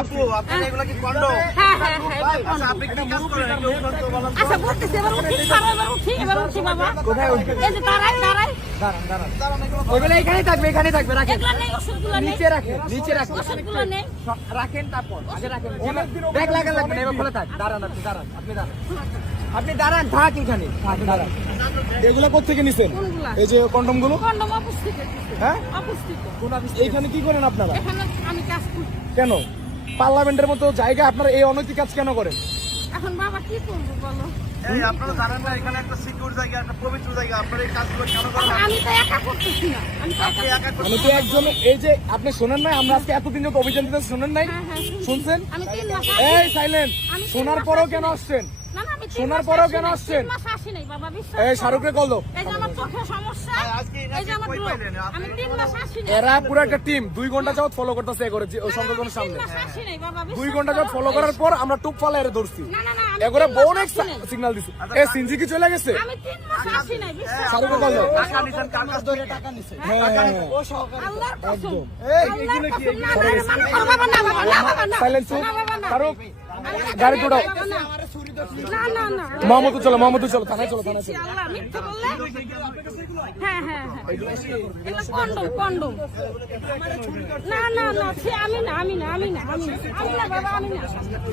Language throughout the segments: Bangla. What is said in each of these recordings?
আপু আপনি এগুলা কি কন্ডো? হ্যাঁ আচ্ছা আপনি কি কাজ করেন একটু বলতে বলেন। আচ্ছা বলতেছি এবার উঠি বাবা। কোথায় উঠবে? এই যে দাঁড়ান দাঁড়ান ওইগুলো এখানেই থাকবে রাখেন। এগুলা নেই, ওষুধগুলো নেই, নিচে রাখেন ওষুধগুলো নেই। রাখেন তারপর আগে রাখেন ব্যাগ লাগা লাগবে না এবার খোলা থাক দাঁড়ান আপনি দাঁড়ান থাক এখানে দাঁড়ান। এগুলো কোথেকে নিছেন? কোনগুলা? এই যে কন্ডম গুলো। কন্ডম অফিস থেকে। হ্যাঁ অফিস থেকে। এইখানে কি করেন আপনারা? এখানে আমি কাজ করি। কেন পার্লামেন্টের মতো জায়গায় আপনারা এই অনৈতিক কাজ কেন করেন? এখন বাবা কি করবো বলো? এই আপনারা জানেন না এখানে একটা সিকিউর জায়গা, একটা পবিত্র জায়গা, আপনারা এই কাজগুলো কেন করেন? এখন আমি তো একা করতেছি না, আমি তো আপনি একা একা আমি তো একজন এই যে আপনি শোনেন নাই আমরা আজকে এতদিন যত অভিযান দিতে শোনেন নাই? শুনছেন? আমি 3 মাস এই সাইলেন্ট আমি শোনার 3 পরেও মাস কেন আসি আসছেন? না, আমি 3 শোনার মাস পরেও আসি কেন নাই, আসছেন? 3 মাস আসি নাই বাবা, বিশ্বাস এই করো। শাহরুখে কল দাও। এই যে আমার চোখের সমস্যা, আজকে এই যে আমার কই রোগ। পাইলেন? আমি 3 মাস আসি নাই। এরা পুরো একটা টিম 2 ঘন্টা যাবত ফলো করতেছে করে ওই সংগঠনের সামনে। 3 মাস আসি নাই বাবা, 2 বিশ্বাস ঘন্টা করো। যাবত ফলো করার পর আমরা টুপ ফালা এর ধরছি। না আমি এগুলো 3 মাস অনেক আসি নাই। সিগন্যাল দিছে। এই সিনজি কি চলে গেছে? আমি 3 মাস আসি নাই, বিশ্বাস শাহরুখে কল দাও। টাকা নিছেন কার কাছ থেকে? হ্যাঁ আল্লাহর কসম। এই এগুলো কি? বাবা না। সাইলেন্স না, বাবা, না। শাহরুখ গাড়ি তোড়াও। না। মোহাম্মদ চলো থানায় চলো। আল্লাহ মিথ্যা বললে? হ্যাঁ। এগুলো কন্ডম। না, সে আমি না বাবা,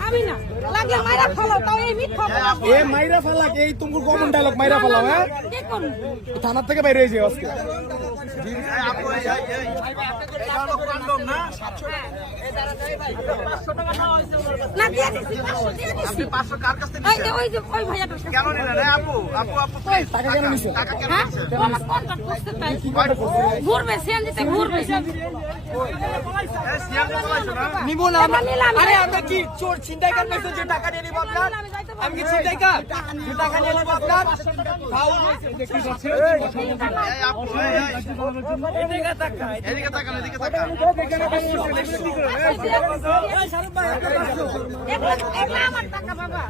আমি না। লাগলে মাইরা ফেলো, তাও এই মিথ্যা বলা। এ মাইরা ফালাক এই তুমি কমন ডায়লগ মাইরা ফালাও। হ্যাঁ কি করুন? থানার থেকে বাইরে হয়েছে আজকে। এই আপু এই হলো কন্ডম না? না দিয়ে দিছি, 500 দিয়ে দিছি। আপনি 500 কার কাছ থেকে এই যে নিছেন? ওই ভাইয়াটার কাছে। কেন নিলেন? এই আপু please, টাকা কেন নিছেন? টাকা কেন হ্যাঁ? নিছেন? ও আমার কন্ট্রাক্ট করতে তাই। কয়টা করছেন? ঘুরবে, সিএনজিতে ঘুরবে। এই সিয়াম বলাইছো না? নিবো না আমরা নিলাম। আরে আমরা কি চোর ছিনতাই কার পেছনে যে টাকা নিয়ে নিব আপনার? আমি কি ছিনতাই কার? যে টাকা নিয়ে নিব আপনার? ফাউল হয়েছে দেখি যাচ্ছে। এই আপু এদিকে তাকা। এদিকে তাকান, এদিকে তাকান। এগুলো আমার টাকা বাবা।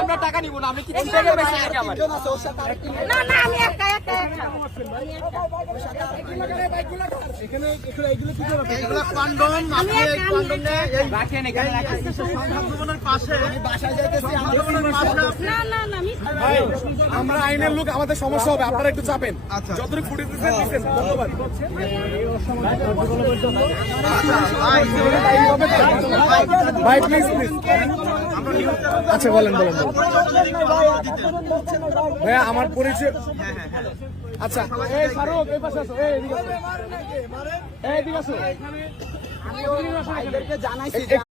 আমরা টাকা নিব না, আমি কি ছিনতাই কার পেছনে নাকি আমার? না আমি একা। এগুলা কন্ডম, আপনি এই কন্ডম নিয়ে এই রাখেন এখানে রাখেন। সংঘবনের পাশে সংঘবনের পাশে আপনি না মিথ্যা। ভাই আমরা আইনের লোক, আমাদের সমস্যা হবে, আপনারা একটু চাপেন। আচ্ছা। যতটুকু ফুটেজ দিচ্ছেন ধন্যবাদ। ভাই প্লিজ আচ্ছা বলেন। ভাইয়া আমার পরিচয় আচ্ছা। এই শাহরুখ এই পাশে আসো। এই এদিকে আসো।